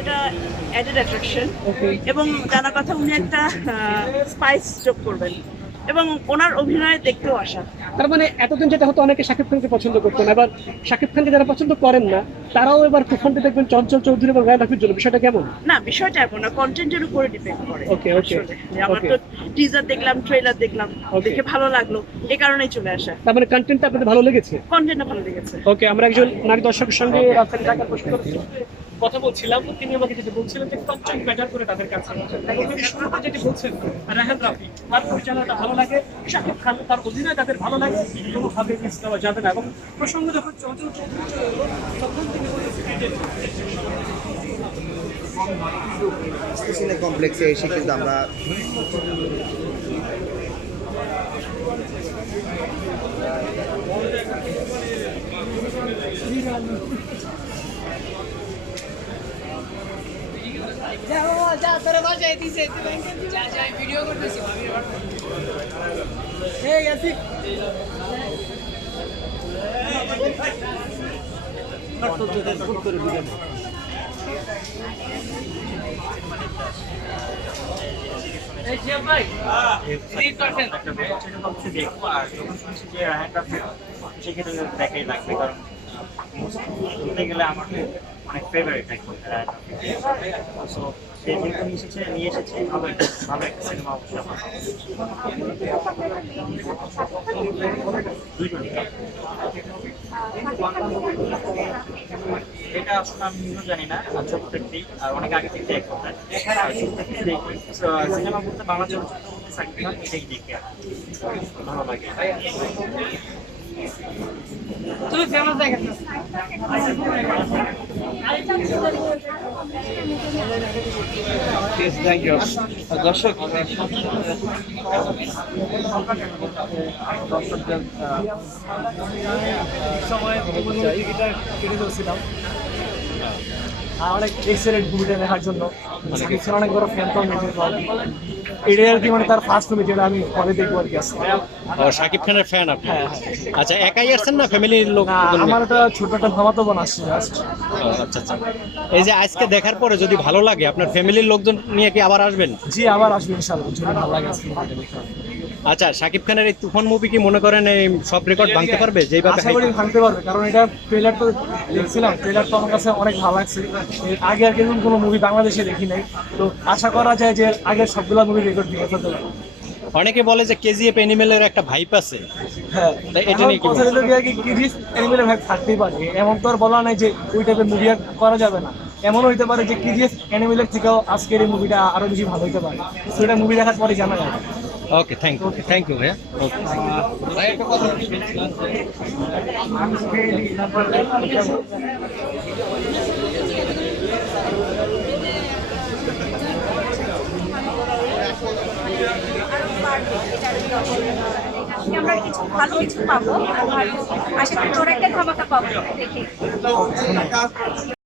এটা added attraction এবং জানা কথা উনি একটা স্পাইস যোগ করবেন। এবং ওনার অভিনয় দেখতেও আসা। তার মানে এতদিন যেটা হতো অনেকে শাকিব খানকে পছন্দ করতেন এবার শাকিব খানকে যারা পছন্দ করেন না তারাও এবার তুফানকে দেখবেন চঞ্চল চৌধুরী এবং রায় জন্য বিষয়টা কেমন? না বিষয়টা এমন না কন্টেন্টের উপরে ডিপেন্ড করে। ওকে। যে আমার তো টিজার দেখলাম ট্রেলার দেখলাম. দেখে ভালো লাগল এই কারণেই চলে আসা। তার মানে কন্টেন্টটা আপনাদের ভালো লেগেছে? কন্টেন্টটা ভালো লেগেছে। ওকে আমরা একজন নারী দর্শকের সঙ্গে রাজধানী ঢাকার প্রশ্ন কথা বলছিলাম তিনি আমাকে যেটা বলছিলেন যে কন্টেন্ট ম্যাটার করে তাদের কাছে। শুরুতে যেটি বলছেন রাহান রাফি তার পরিচালনাটা ভালো লাগে শাকিব খান তার অভিনয় তাদের ভালো লাগে কোনোভাবে মিস দেওয়া যাবে না। এবং প্রসঙ্গ যখন চঞ্চল তখন তিনি বলেছিলেন যে স্টেশনে কমপ্লেক্সে এসে কিন্তু আমরা বাসায় দিছে যা যা ভিডিও করতেছি এই গেছি এই জিয়া ভাই রিড করছেন একটা ব্যাগ ছেড়ে ভাবছি দেখব আর যখন শুনছি যে রায়হান রাফি সেক্ষেত্রে দেখাই লাগবে কারণ বলতে গেলে আমার অনেক ফেভারিট রাফি সো সে যেহেতু নিয়ে এসেছে নিয়ে এসেছে, ভালো ভালো একটা সিনেমা অবশ্যই আমার এটা আসলে আমি জানি না ছোট থেকেই, আর অনেক আগে থেকে আর দেখি সিনেমা বলতে বাংলা চলচ্চিত্র বলতে সাকিব খান দেখে ভালো লাগে। তুমি ফেমাস ইউ দর্শক সময় কেটে চলছিলাম অনেক এক্সেলেন্ট মুভিটা দেখার জন্য। শাকিব খান অনেক বড় ফ্যান তো আমি এটাই আর কি মানে তার ফার্স্ট মুভি যেটা আমি পরে দেখব আর কি শাকিব খানের ফ্যান আপনি? হ্যাঁ, হ্যাঁ। আচ্ছা একাই আসছেন না ফ্যামিলির লোক? আমার একটা ছোট একটা ভামাতো বোন আসছে আচ্ছা আচ্ছা। এই যে আজকে দেখার পরে যদি ভালো লাগে আপনার ফ্যামিলির লোকজন নিয়ে কি আবার আসবেন? জি আবার আসবেন ইনশাআল্লাহ। যদি ভালো লাগে আচ্ছা শাকিব খানের এই তুফান মুভি কি মনে করেন এই সব রেকর্ড ভাঙতে পারবে? যেভাবে আশা করি ভাঙতে পারবে কারণ এটা ট্রেলার তো দেখছিলাম ট্রেলার তো আমার কাছে অনেক ভালো লাগছে। এর আগে আর কিন্তু কোনো মুভি বাংলাদেশে দেখি নাই। তো আশা করা যায় যে আগের সবগুলো মুভি রেকর্ড ভেঙে ফেলতে পারবে। অনেকে বলে যে কেজিএফ অ্যানিমেলের একটা ভাইপ আছে। হ্যাঁ এটা নিয়ে কথা হলো কি অ্যানিমেলের ভাই থাকতেই পারে। এমন তো আর বলা নাই যে ওই টাইপের মুভি আর করা যাবে না। এমন হইতে পারে যে কিরিস অ্যানিমেলের থেকেও আজকের এই মুভিটা আরও বেশি ভালো হইতে পারে। সেটা মুভি দেখার পরে জানা যাবে। Okay thank you thank you ভাইয়া আমরা কিছু ভালো কিছু পাবো। আর আশা